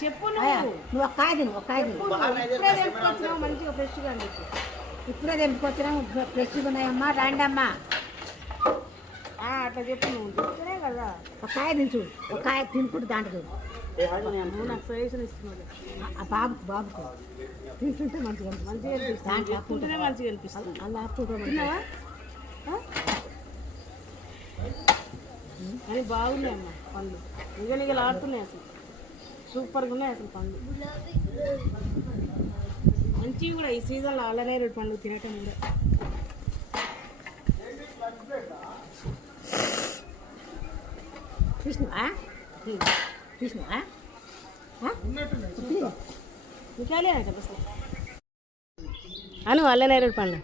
చెప్పు నువ్వు ఒక కాయ తిను, ఒక కాయ తిను. ఇప్పుడే తెంపుకొచ్చినావు మంచిగా ఫ్రెష్గా అనిపించు. ఇప్పుడే తెంపుకొచ్చినాము, ఫ్రెష్గా ఉన్నాయమ్మా, రాండి అమ్మా. అట్లా చెప్పు, నువ్వు చెప్తేనే కదా. ఒక కాయ తిను చూడు, ఒక కాయ తినుకుంటు దాంట్లో నువ్వు నాకు సజెషన్ ఇస్తున్నావు. ఆ బాబుకు తింటుంటే మంచిగా మంచిగా అనిపిస్తుంది, చెప్తుంటేనే మంచిగా అనిపిస్తుంది. అలా ఫోటో తిన్నావా? అని బాగున్నాయమ్మా పండ్లు, నిగలు ఆడుతున్నాయి అసలు, సూపర్గా ఉన్నాయి అసలు పండ్లు మంచివి కూడా. ఈ సీజన్లో అల్లనేరేడు పండ్లు తినటం కూడా. చూసినావా చూసినావా ఇంకాలే కదా అసలు అను అల్లనేరేడు పండ్లు.